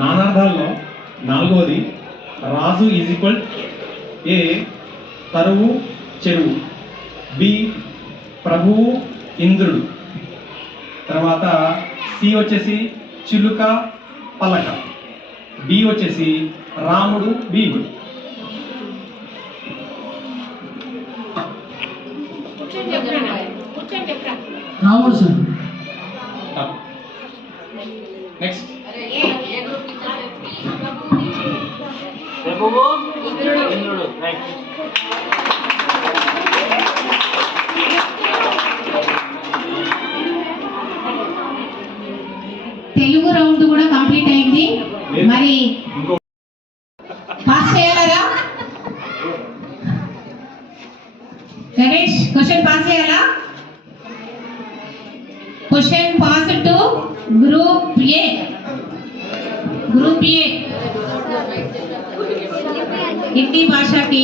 నానార్థాల్లో నాలుగవది రాజు is equal ఏ తరువు చెరువు, బి ప్రభువు ఇంద్రుడు, తర్వాత సి వచ్చేసి చిలుక పలక, డి వచ్చేసి రాముడు భీముడు. రాముడు సార్. నెక్స్ట్ ప్రభువు ఇంద్రుడు. రైట్. తెలుగు రౌండ్ కూడా కంప్లీట్ అయింది. మరి పాస్ చేయాలరా గణేష్? క్వశ్చన్ పాస్ చేయాలా? Question pass to group A. Group A Hindi भाषा की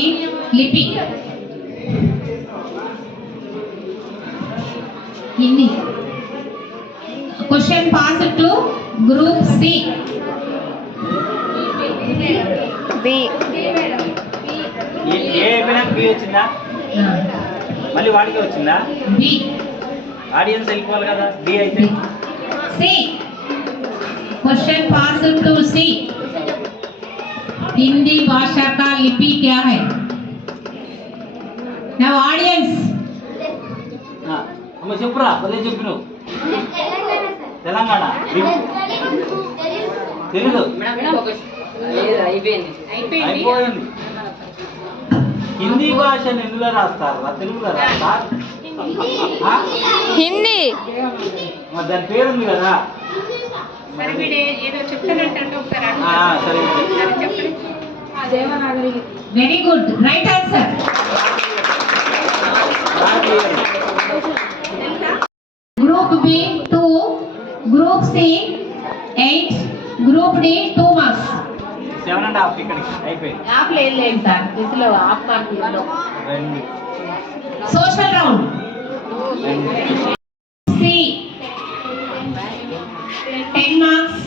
लिपि Hindi. Question pass to group C. B A అయిపోయినాక బి వచ్చిందా? మళ్ళీ వాడికి వచ్చిందా? बी ఆడియన్స్ వెళ్ళిపోవాలి కదా. బి అయితే सी. क्वेश्चन पास टू सी. हिंदी भाषा का लिपि क्या है? Now audience. అమ్మ చెప్పురా, అదే చెప్పు నువ్వు. తెలంగాణ తెలుగు అయిపోయింది. హిందీ భాషను ఎందులో రాస్తారా? తెలుగులో రాస్తారు. हिंदी మరి దాని పేరు ఉంది కదా. సరే Very good. Right answer. Group B 2, Group C 8, Group D 2 marks. 7.5 ఇక్కడికి అయిపోయింది. आप ले लें सर. इसलिए आप मार्क लो. రెండు Social round. C 10 marks.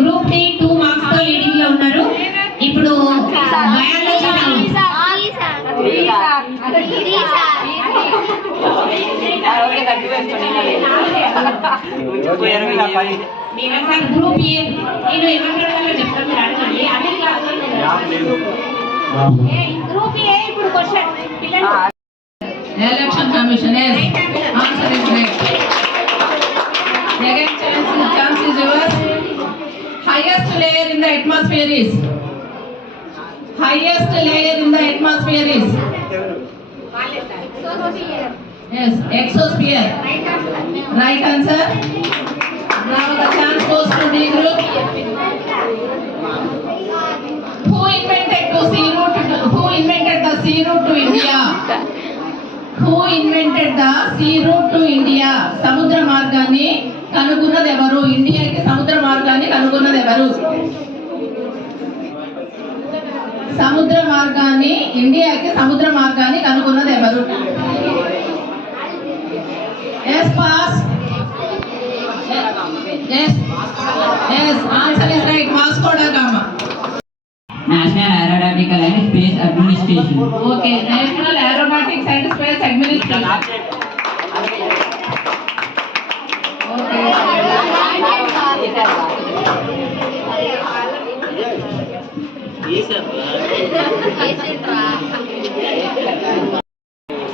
Group D 2 marks తో లీడింగ్ లో ఉన్నారు. ఇప్పుడు బయాలజీ రౌండ్. మీరంతా గ్రూప్ ఏ నేను ఏమంటాడో చెప్తాను, మీరు అడగండి. అన్ని క్లాసులో గ్రూప్ ఏ ఇప్పుడు క్వశ్చన్ పిల్లలు. Election commission answer is right. Second chance is yours. highest layer in the atmosphere is yes, exosphere. Right answer. Now the chance goes to D group. Who invented the sea route to India? Who invented the sea route to India? సముద్ర మార్గాన్ని కనుగొన్నది ఎవరు? ఇండియాకి సముద్ర మార్గాన్ని కనుగొన్నది ఎవరు? ఇండియాకి సముద్ర మార్గాన్ని కనుగొన్నది ఎవరు? Yes, pass. Yes, answer is right. Vasco da Gama. National Aeronautical and Space Administration. Okay, National Aeronautics and Space Administration. Okay.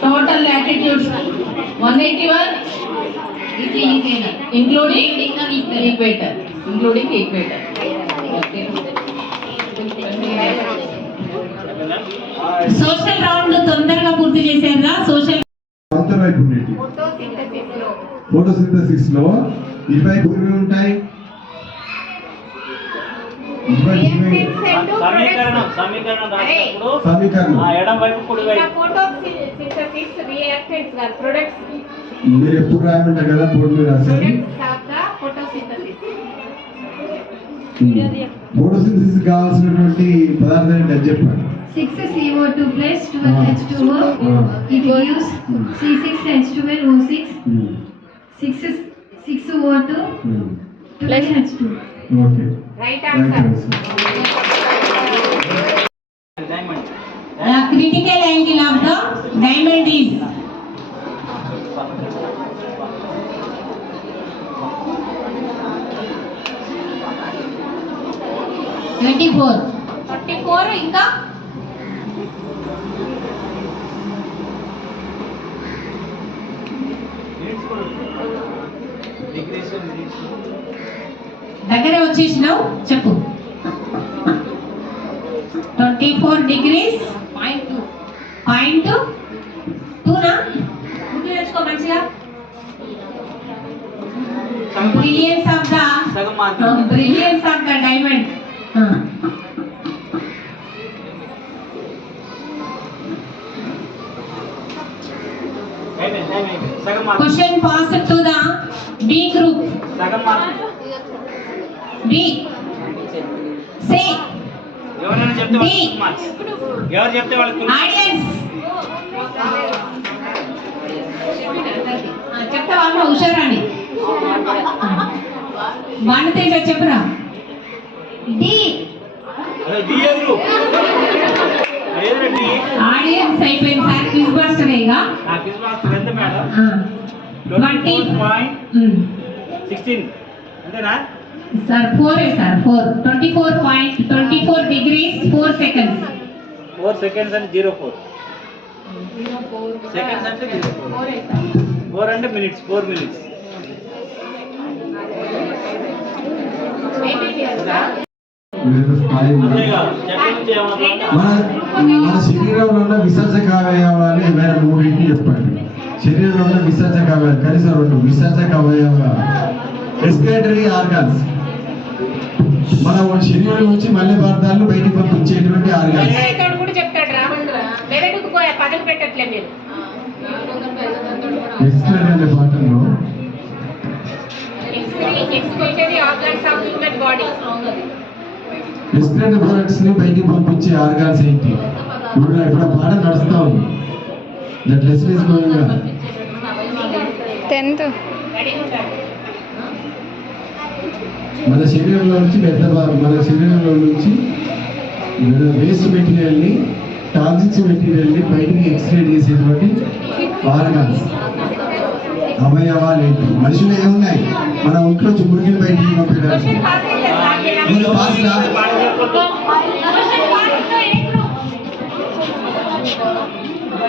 Total latitudes 181, including equator. Okay. Social round తొందరగా పూర్తి చేశారా? సోషల్ ఫోటోసింథసిస్ లో ఇటువైపు ఏమి ఉంటాయి? సమీకరణం ఎడం వైపు కుడి వైపు. మీరు ఎప్పుడు రాయమంటారు కదా బోర్డు మీద రాశారు. ఫోటోసింథసిస్ కావాల్సినటువంటి పదార్థాలు ఏంటి అది చెప్పండి. 6CO2 plus 12H2O. It gives C6H12O6. 6O2 12H2. Okay Right right answer. Answer. Diamond The critical angle of the diamond is 24. 34 ఇంకా మినిట్స్ కూడా డిగ్రీస్ మినిట్స్ దగ్గర వచ్చేసినావు చెప్పు 24 degrees పాయింట్ 2 నా గుర్తు తెచ్చుకో మంచిగా బ్రిలియన్స్ ఆఫ్ ద సగం mark brilliance of the diamond సగం mark question pass to the B group సగం మార్క్ బి సే ఎవరైనా చెప్తే వాళ్ళకి మార్క్స్ ఎవరు చెప్తే వాళ్ళకి ఆడియన్స్ చెప్తావా అమ్మ హుషారాని భానుతేజ చెప్పురా డి అదే డిఎల్ ఏదో డి ఆడియన్స్ అయిపోయింది సార్ క్విజ్ మాస్టర్ ఇక నాకు క్విజ్ మాస్టర్ ఎంత మేడం 24.16 అంతేనా సార్ 4 సార్ 4 24 degrees 4 seconds 4 seconds అంటే 04 సెకండ్స్ అంటే 04 4 అంటే మినిట్స్ 4 మినిట్స్ వివిధ స్థాయి ఉంది. అంతేగా చెప్పండి నుంచి ఏమన్నా మన శరీరంలో ఉన్న విసర్జక అవయవాలు ఏమైనా మూడింటిని చెప్పండి. శరీరంలో ఉన్న విసర్జక అవయవాలు కనీసం 2 విసర్జక అవయవాలు రెస్పిరేటరీ ఆర్గాన్స్, మన శరీరం నుంచి మల్లె పదార్థాలను బయటికి పంపించేటువంటి ఆర్గాన్స్. ఇతడు కూడా చెప్తాడు రాహుల్ మెరడుకు పోయే పదవి పెట్టట్లే మీరు రెస్పిరేటరీ అనే పాఠంలో excretory organs of human body respiratory products ని బయటికి పంపించే ఆర్గాన్స్ ఏంటి? ఇప్పుడు ఆ పాఠం నడుస్తా ఉంది. That lesson is going on. 10th మన శరీరంలో నుంచి మన శరీరంలో నుంచి వేస్ట్ మెటీరియల్ని టాక్సిక్స్ మెటీరియల్ని బయటికి ఎక్స్ట్రేట్ చేసేటువంటి ఆర్గాన్స్ అవయవాలు ఏంటి? మనుషులు ఏమున్నాయి? మన ఒంట్లో చుమ్ముడికి బయటికి పంపించడానికి ఇంకా పాస్ కాదు.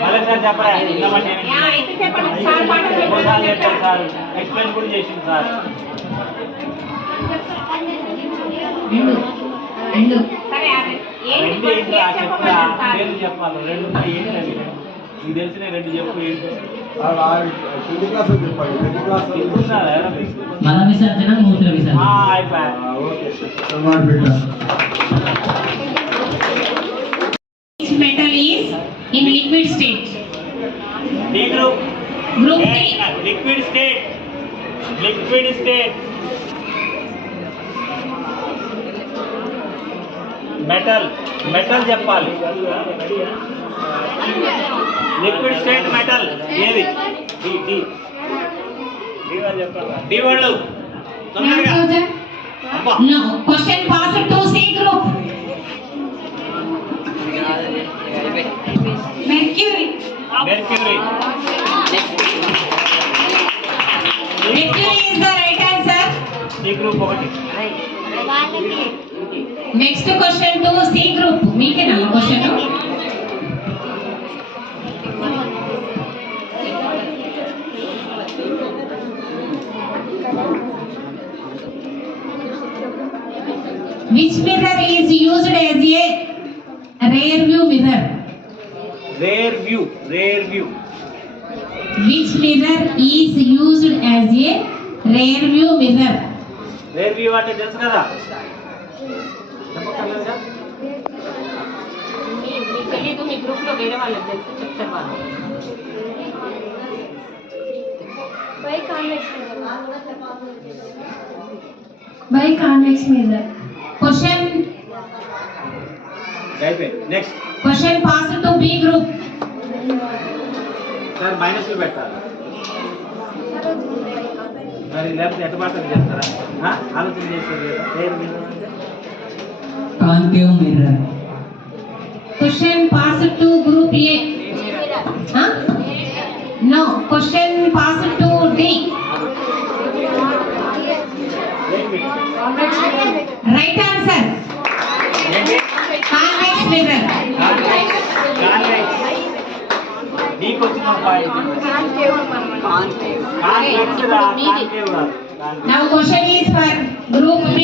మళ్ళీ సార్ చెప్పరా ఇంకా మంచి సార్ చెప్పారు సార్ ఎక్స్ప్లెయిన్ కూడా చేసింది సార్ రెండు ఏంటి చెప్తా పేరు చెప్పాలి రెండు ఏంటి అది నీకు తెలిసిన రెండు చెప్పు ఏంటి చెప్తున్నారా ఎవరో మీకు? మల విసర్జన మూత్ర విసర్జన అయిపోయా సమాన్ బిడ్డ. Which metal is in liquid state? D group Group D. Liquid state metal చెప్పాలి లిక్విడ్ స్టేట్ మెటల్ ఏది డి వాళ్ళు తొందరగా అబ్బా No. Question passed to C group. Mercury. Mercury Mercury is the right answer. D group ఒకటి Next question to C group. మీకేనా question? Which mirror is used as a rear view mirror? Rear view Which mirror is used as a rear view mirror? Rear view అంటే తెలుసు కదా చెప్పక్కర్లేదుగా మీకు తెలీదు మీ గ్రూప్ లో వేరే వాళ్ళకి తెలుసు చెప్తారు వాళ్ళు బై కాన్వెక్స్ మిర్రర్ Question అయిపోయింది next passed to B group. Sir మైనస్లు పెట్టాలి మరి లేకపోతే ఎట్ట మాత్రం చేస్తారా ఆలోచన చేస్తారు కదా పేరు మీద అంటే concave mirror. Question passed to group A. Huh? No. Question passed to D. Right answer. Convex mirror. నీకు వచ్చిన point Now question is for group B.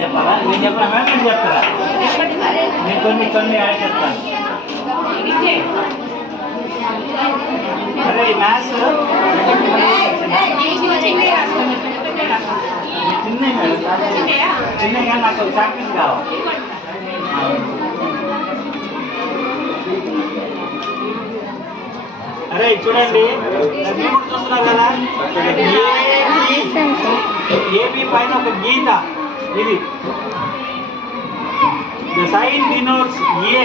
చెప్పాలా నేను చెప్పరా మేడం చెప్తారా నేను కొన్ని యాడ్ చెప్తాను అరే మ్యాథ్స్ చిన్నగా నాకు ప్రాక్టీస్ కావాలి అరే చూడండి మీరు చూస్తున్నారు కదా ఏబి పైన ఒక గీత ఇది ద సైన్ డినోట్స్ ఏ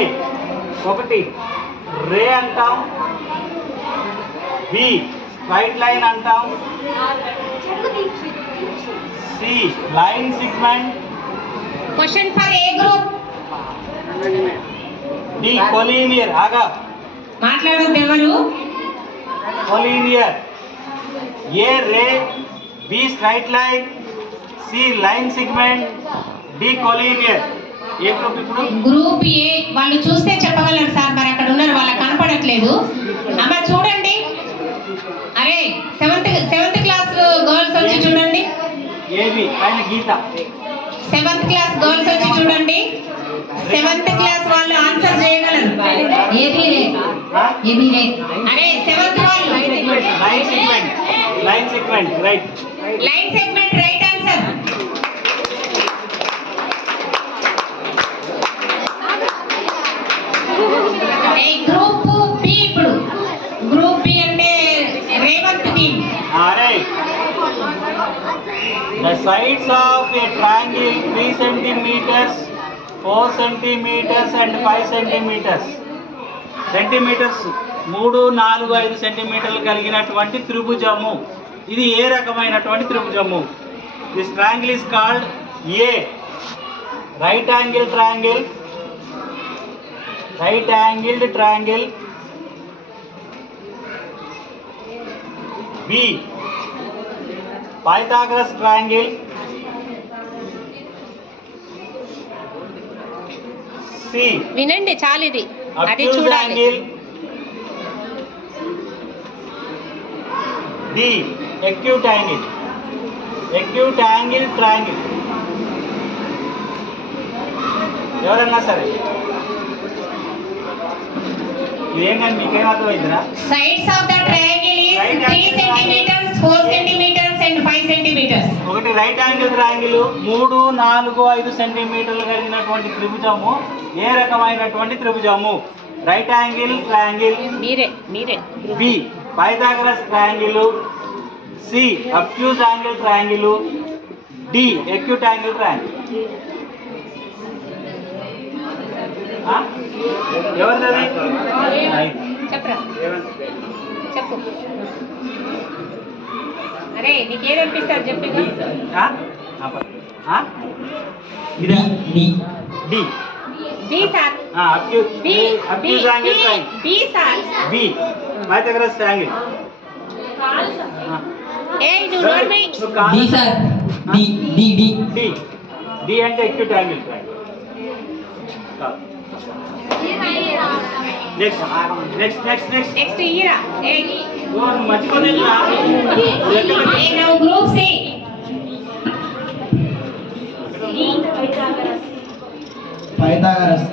ఒకటి రే అంటాం బి స్ట్రైట్ లైన్ అంటాం C line segment Question for A group. D collinear ఆగా మాట్లాడొద్దు ఎవరు. Collinear A ray B straight line C line segment D collinear A group ఇప్పుడు గ్రూప్ ఏ వాళ్ళు చూస్తే చెప్పగలరు సార్, మరి అక్కడ ఉన్నారు వాళ్ళకి కనపడట్లేదు. అమ్మ చూడండి, అరే సెవెంత్ క్లాస్ గర్ల్స్ వచ్చి చూడండి, ఏబి పైన గీత 7th క్లాస్ గర్ల్స్ వచ్చి చూడండి. 7th క్లాస్ వాళ్ళు ఆన్సర్ చేయగలరు. AB ray, AB ray. అరే 7th వాళ్ళు line segment right line segment right answer. Group B ఇప్పుడు గ్రూప్ బి అంటే Revanth B. The sides of a triangle 3 centimeters, 4 centimeters and 5 centimeters. Centimetres 3, 4, 5 సెంటీమీటర్లు కలిగినటువంటి త్రిభుజము. ఇది ఏ రకమైనటువంటి త్రిభుజము? This triangle is called a right angle triangle, right angled triangle. B Pythagoras triangle. C వినండి చాలు ఇది అది obtuse చూడాలి. angle. D acute angle, acute angle triangle. ఎవరన్నా సరే ఇదేంటంటే మీకేం అర్థమైందిరా? Sides of the triangle is 3 centimeters, 4 centimeters and 5 centimeters. ఒకటి రైట్ యాంగిల్ ట్రయాంగిల్ 3, 4, 5 సెంటీమీటర్లు కలిగినటువంటి త్రిభుజము ఏ రకమైనటువంటి త్రిభుజము? Right angle triangle. మీరే B Pythagoras triangle. C obtuse angle triangle. D acute angle triangle. ఎవరిది? చెప్పరా చెప్పు. అరే నీకేదనిపిస్తారు చెప్పి ఇదా D D B sir obtuse angle triangle. B sir B Pythagoras triangle. ఏ నువ్వు నోర్మై D sir D D D D D అంటే ఎక్యూట్ యాంగిల్ ట్రయాంగిల్. నెక్స్ట్ ఇయరా ఏ మర్చిపోలేదు. Now group C. Pythagoras.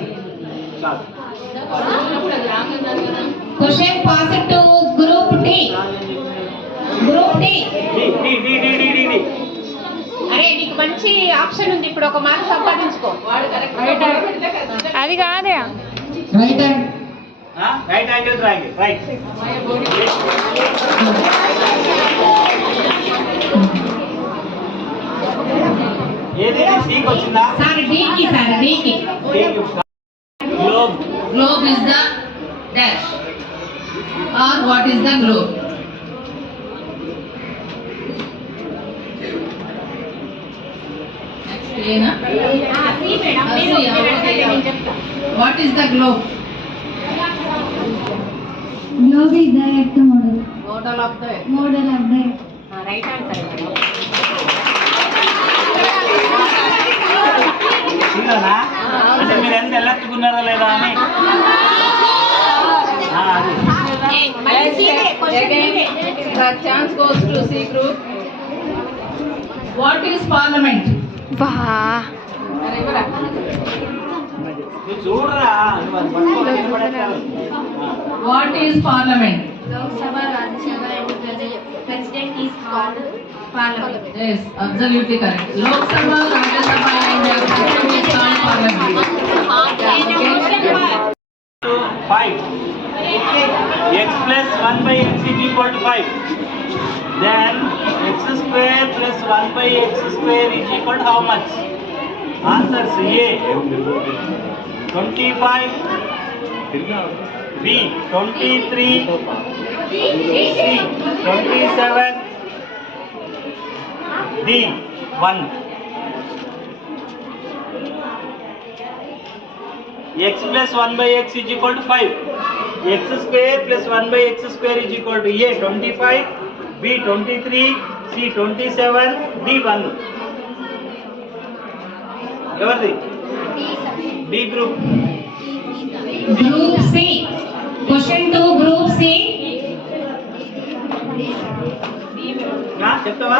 Question passed to group D. Group D. అరే నీకు మంచి ఆప్షన్ ఉంది, ఇప్పుడు ఒక మార్క్ సంపాదించుకో. అది కాదే right hand. Right angle triangle right. ఏది సీకి వచ్చిందా? సార్ D కి సార్ D కి. Globe. Globe is the dash. the globe? What is the globe? Globe is the earth model. Model of the Model of the earth. Right answer సీలోనా అంటే మీరు ఎంత ఎల్లెత్తుకున్నారా లేదా అని అది The chance goes to C group. What is parliament? నువ్వు చూడరా నువ్వు అది పట్టుకోవాలి పడేస్తావు. What is parliament? Lok Sabha, Rajya Sabha and President is called Parliament. Yes, absolutely correct. Lok Sabha, Rajya Sabha and President is called parliament. To 5. X plus 1 by x is equal to 5. Then x square plus 1 by x square is equal to how much? Answers A 25, B 23, C 27, D 1. X plus 1 by x is equal to 5. X square plus 1 by x square is equal to A 25, B 23, C 27, D 1. ఎవరిది? B group. Group C. Question 2, Group C. చెప్తావా?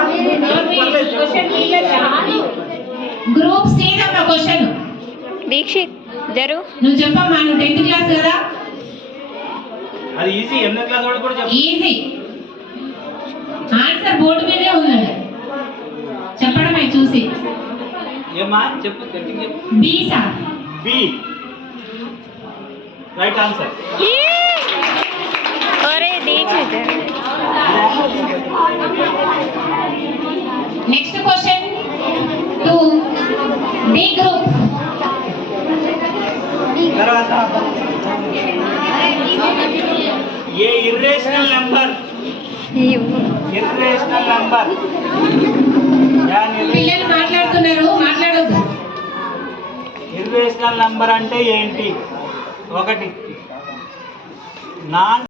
Group C దమ్మా question. Deekshith జరు నువ్వు చెప్పమ్మా, నువ్వు 10th class కదా. అది ఈజీ. 8వ క్లాస్ వాడు కూడా చెప్పు. ఈజీ. ఆన్సర్ బోర్డు మీదే ఉందండి, చెప్పడమే చూసి. ఏమా చెప్పు, గట్టిగా చెప్పు. B sir. B. Right answer. ఒరే Deekshith next question 2, D group. తర్వాత ఏ ఇర్రేషనల్ నెంబర్ పిల్లలు మాట్లాడుతున్నారు, మాట్లాడొద్దు. ఇర్రేషనల్ నంబర్ అంటే ఏంటి? 1 నాన్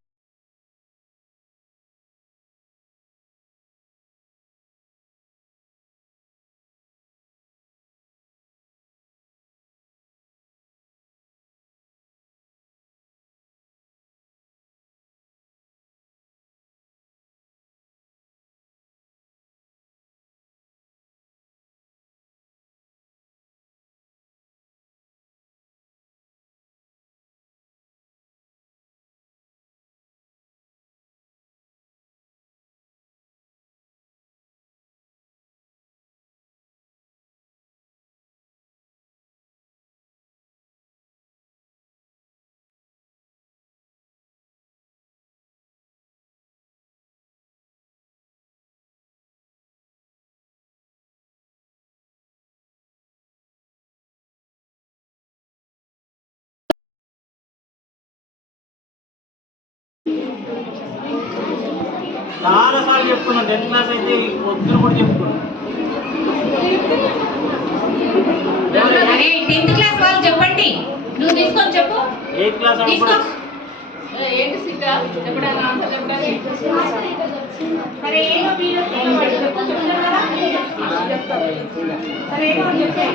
చాలా సార్లు చెప్పుకున్నాం. 10th క్లాస్ అయితే పొద్దున కూడా చెప్పుకున్నాం. అరే 10th క్లాస్ వాళ్ళు చెప్పండి, నువ్వు తీసుకొని చెప్పు. 8th క్లాస్ వాడు తీసుకో. కూడా ఏంటి సిద్ధ చెప్పడానికి ఆన్సర్ చెప్పడానికి? సరే ఏదో మీరు చెప్తున్నారు కదా. సరే ఏదో చెప్పేది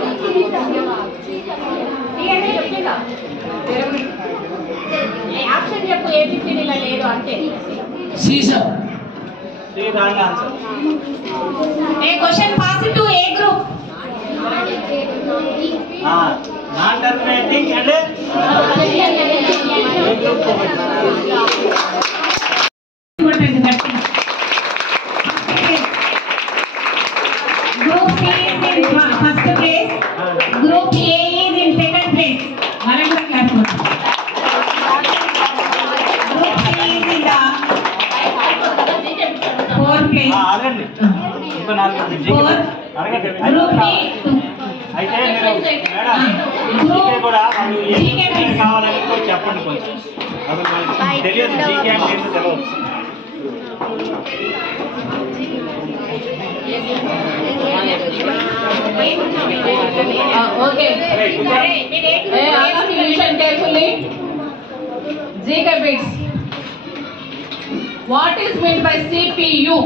ఆప్షన్ చెప్పు. ఏబిసిడీలో లేదు అంటే సీసా. C wrong answer. A question pass to A group. Non terminating అంటే ఏ group Group C is in first place. Group A is in second place. వాళ్ళకి కూడా క్లాస్ కొట్టు. Group C is in the fourth place. అడగండి. ఇంకో 4 Four. అడగండి. Group D. అయితే మీరు madam GK కూడా వాళ్ళు ఏం కావాలని కూడా చెప్పండి కొంచెం. అసలు మనకి తెలియదు జీకే అంటే ఏంటో తెలియదు. Okay. All of you listen carefully. GK bits. What is meant by CPU?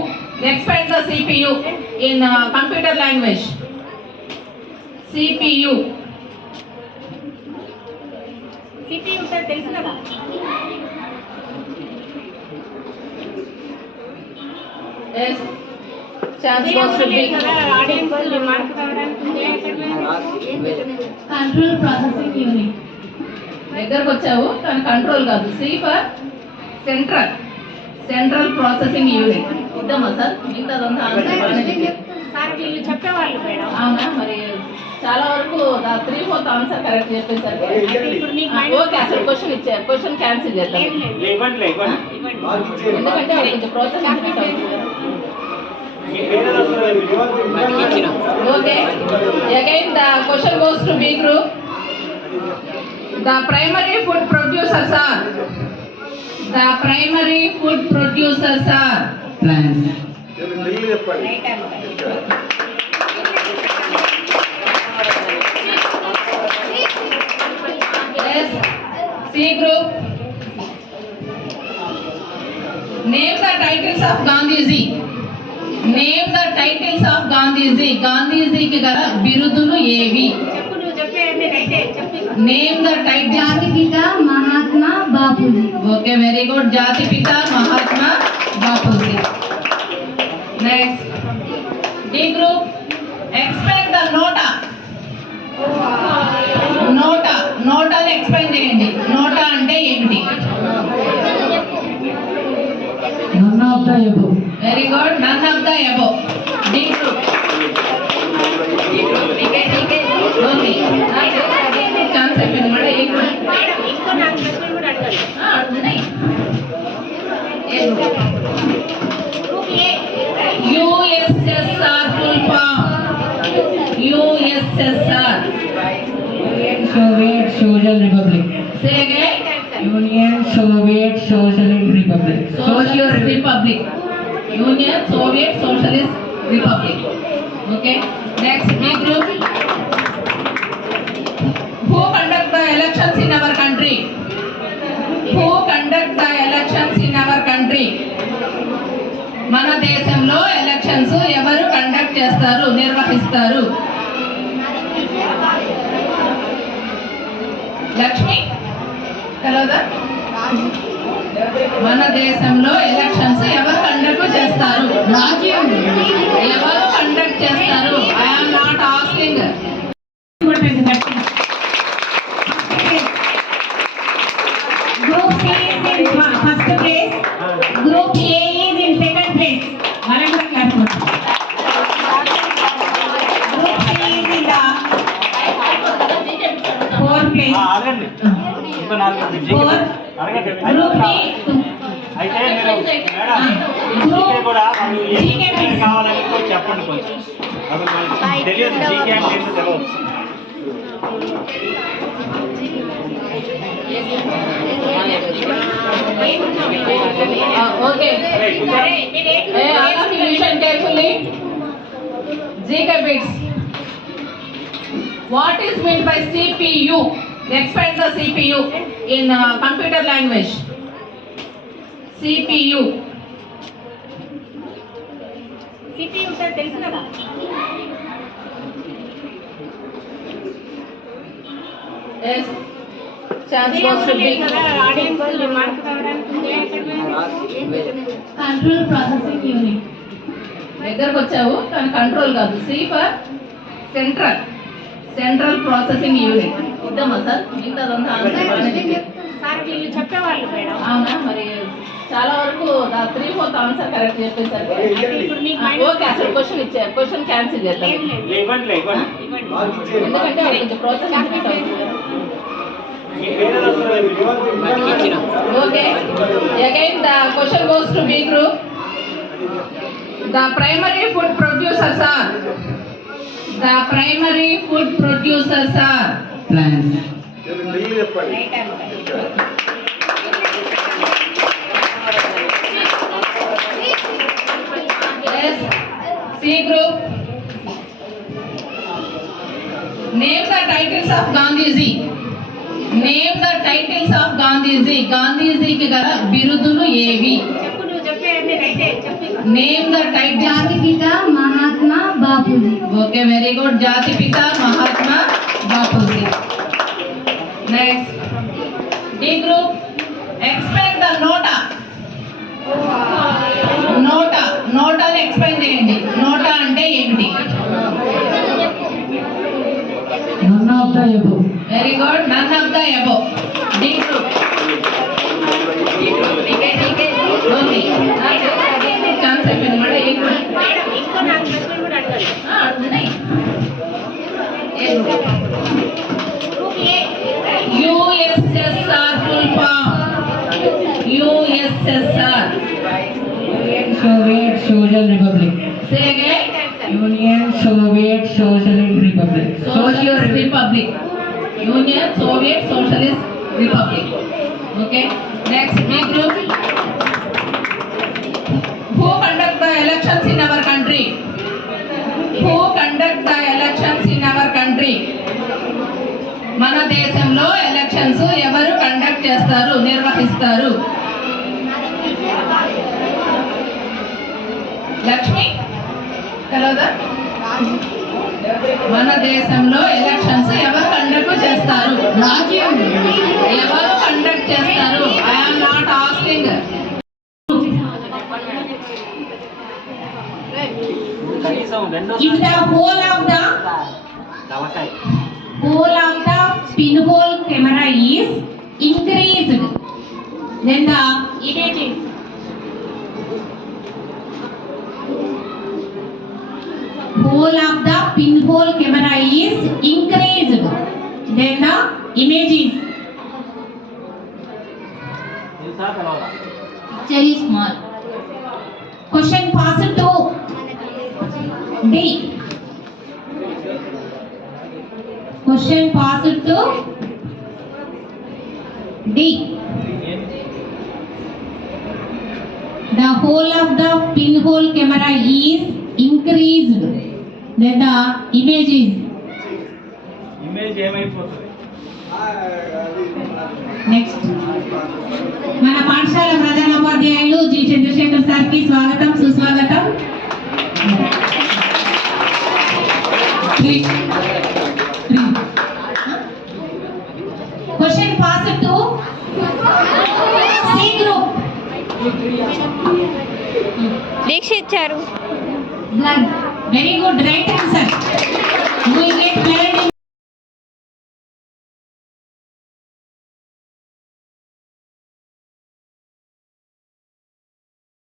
Explain the CPU in computer language. CPU. CPU ఉంటుంది తెలుసు కదా. Yes. Chance goes to be. Audience mark రావడానికి కంట్రోల్ ప్రాసెసింగ్ యూనిట్. దగ్గరకు వచ్చావు కానీ control కాదు. C for central processing unit. ఇద్దామా సార్? మిగతాదంతా ఆన్సర్ సార్ వీళ్ళు చెప్పేవాళ్ళు మేడం. అవునా? మరి చాలా వరకు 3/4 ఆన్సర్ కరెక్ట్ చెప్పేసారు. ఇప్పుడు మీకు ఓకే, అసలు క్వశ్చన్ ఇచ్చారు. క్వశ్చన్ క్యాన్సిల్ చేద్దాం. ఇవ్వండి ఎందుకంటే వాళ్ళు కొంచెం process okay. Again the question goes to B group. The primary food producers are plants. Yes. C group. Name the titles of Gandhiji. గాంధీజీకి గల బిరుదులు ఏవి? చెప్పు, నువ్వు చెప్పేయండి. రైటే చెప్పి. Name the title. జాతిపిత Mahatma Bapuji. Okay, very good. జాతిపిత Mahatma Bapuji. Next D group. Explain the NOTA. నోటాని ఎక్స్ప్లెయిన్ చేయండి. నోటా అంటే ఏమిటి? None of the above. Very good. None of the above. D group. Okay, chance అయిపోయింది మేడం. A group? మేడం ఇంకో నాకు ప్రశ్న కూడా అడగాలి. ఉన్నాయి. A group? Group A. USSR full form. USSR. Soviet Social Republic. Say again. Union Soviet Socialist Republic. Socialist Republic. Union Soviet Socialist Republic. Okay. Next, B group. Who conduct the elections in our country? మన దేశంలో ఎలక్షన్స్ ఎవరు conduct చేస్తారు, నిర్వహిస్తారు? లక్ష్మి తెలవదా? మన దేశంలో ఎలక్షన్స్ ఎవరు conduct చేస్తారు? ఎవరు కండక్ట్ చేస్తారు? I am not asking. Group C is in first place. Group A is in second place. Group C is in the fourth place. అడగండి. ఇంకో 4 అడగండి. Group B. అయితే మీరు మేడం జీకే కూడా వాళ్ళు ఏం కావాలని కూడా చెప్పండి కొంచెం. అసలు మనకి తెలియదు జీకే అంటే ఏంటో తెలియదు. Okay. All of you listen carefully. GK bits. What is meant by CPU? Explain the CPU in computer language. CPU. City ఉంటుంది తెలుసు కదా. Yes. Chance goes to be. Audience mark రావడానికి కంట్రోల్ ప్రాసెసింగ్ యూనిట్. దగ్గరకు వచ్చావు కానీ control కాదు. C for central processing unit. ఇద్దామా సార్? మిగతాదంతా ఆన్సర్ సార్ వీళ్ళు చెప్పేవాళ్ళు మేడం. అవునా? మరి చాలా వరకు 3/4 ఆన్సర్ కరెక్ట్ చెప్పేసారు. ఇప్పుడు మీకు ఓకే, అసలు క్వశ్చన్ ఇచ్చారు. క్వశ్చన్ క్యాన్సిల్ చేద్దాం. ఇవ్వండి ఎందుకంటే వాళ్ళు కొంచెం process okay. Again the question goes to B group. The primary food producers are plants. Yes. C group. Name the titles of Gandhiji. Name the titles of Gandhiji. గాంధీజీకి గల బిరుదులు ఏవి? చెప్పు నువ్వు చెప్పేయండి రైతే చెప్పి Name the titles. జాతిపిత Mahatma Bapuji. Okay, very good. జాతిపిత Mahatma Bapuji. Next. D group. Explain the nota. నోటాని ఎక్స్ప్లెయిన్ చేయండి. నోటా అంటే ఏంటి? None of the above. Very good. None of the above. D group. Okay. Chance అయిపోయింది మేడం. A group? ఇంకో నాకు ప్రశ్నలు కూడా అడగాలి. అడుగుతున్నాయి. ఏ group? Group A USSR full form. USSR. Union Soviet Social Republic. Say again. Union Soviet Socialist Republic. Socialist Republic. Union Soviet Socialist Republic. Okay. Next, B group. Who conduct the elections in our country? Who conduct the elections in our country? మన దేశంలో ఎలక్షన్స్ ఎవరు conduct చేస్తారు, నిర్వహిస్తారు? లక్ష్మి తెలవదా? మన దేశంలో ఎలక్షన్స్ ఎవరు conduct చేస్తారు? ఎవరు కండక్ట్ చేస్తారు? I am not asking. కనీసం రెండు If the whole of the తలకాయ pinhole camera is increased, then the image is whole of the pinhole camera is increased, then the image is తెలుసా తెలవదా? Very small. question passed to D. Question passed to D. The whole of the pinhole camera is increased, then the image is image ఏమైపోతుంది? Next. మన పాఠశాల ప్రధానోపాధ్యాయులు జి చంద్రశేఖర్ సార్కి స్వాగతం, సుస్వాగతం. Question pass to C group. Deeksha ఇచ్చారు. Blood. Very good, right answer.